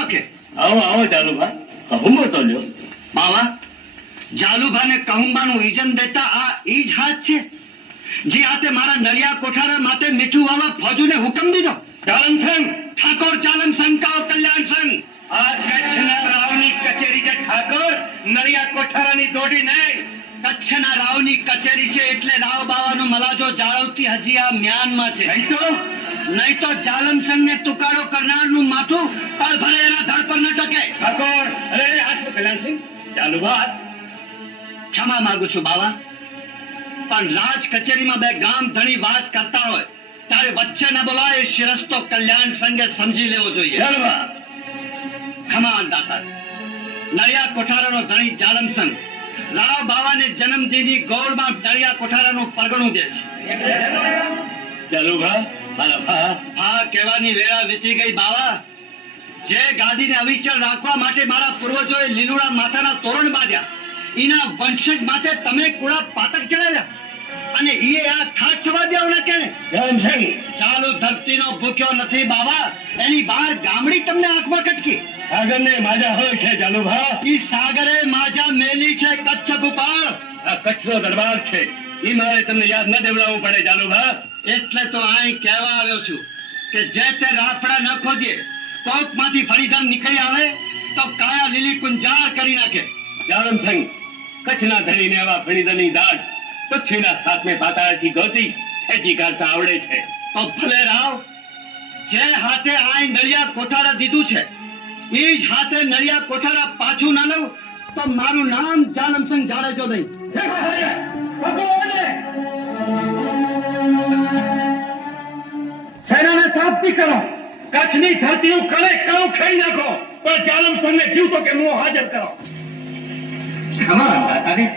લખે. આવો આવો જાલુભા, કહુંબો તો લ્યો. બાવા, જાલુભાને કહુંબાનું ઈજન દેતા આ ઈ જ હાથ છે જે હાથે મારા નળિયા કોઠારા માથે મીઠું વાવા ફોજુને હુકમ દીધો. ચાલમસંગ, ઠાકોર ચાલમ સંઘ કા કલ્યાણ સંઘ. આ કચ્છના રાવની કચેરી છે ઠાકોર, નળિયા કોઠારાની દોડી નહીં. કચ્છના રાવની કચેરી છે એટલે રાવ બાવાનો મલાજો જાળવતી હજી આ મ્યાનમાં છે. નહીં તો જાલમ સંઘને તુકારો કરનારનું માથું પલ ભરે એના ધડ પર ન ટકે. ઠાકોર, અરે આ શું કલ્યાણસિંહ? જાલુભા, ક્ષમા માંગુ છું બાવા, પણ રાજ કચેરીમાં બે ગામ ધણી વાત કરતા હોય ત્યારે વચ્ચે ન બોલાય એ શિરસ્તો કલ્યાણ સંઘે સમજી લેવો જોઈએ. જાલુભા, ખમા દાતા, નળિયા કોઠારાનો ધણી જાલમ સંઘ રાવ બાવાને જન્મદિની ગૌળમાં નળિયા કોઠારાનું પરગણું દે છે. જાલુભા, મારા ભા, આ કહેવાની વેળા વીતી ગઈ બાવા. જે ગાદીને અવિચળ રાખવા માટે મારા પૂર્વજોએ લીલુડા માથાના તોરણ બાંધ્યા, એના વંશજ માટે તમે કુળા પાતક ચડાવ્યા અને ઈએ આ ખાટ છવા દેવના કે ચાલમસંગ, ચાલુ ધરતીનો ભૂખ્યો નથી બાવા, એની બહાર ગામડી તમને આંખમાં કટકી. આગળને માજા હોય છે જાલુભા. ઈ સાગરે માજા મેલી છે કચ્છ ભૂપાળ. આ કચ્છનો દરબાર છે, ઈ મારે તમને યાદ ન દેવડાવવું પડે જાલુભા. એટલે તો અહીં કહેવા આવ્યો છું કે જે તે રાફડા ન ખોદીએ, કોકમાંથી ફરીધમ નીકળી આવે તો કાયા લીલી કુંજાર કરી નાખે. ચાલમસંગ, કચ્છના ધણીને આવા ફણીદાની દાઢ પૃથ્વીના સાતમે પાતાળથી ગોતી ખેંચી કાઢતા આવડે છે. તો ભલે રાવ, જે હાથે આઈ નળિયા કોઠારા દીધું છે એ જ હાથે નળિયા કોઠારા પાછું ના લઉં તો મારું નામ જાલમસંગ જાડેજો નહીં. સેનાને સાબતી કરો, કચ્છની ધરતી કળે કળું ખાઈ નાખો, પણ જાલમસંગને જીવતો કે મોં હાજર કરો. ખબર દાદાજી,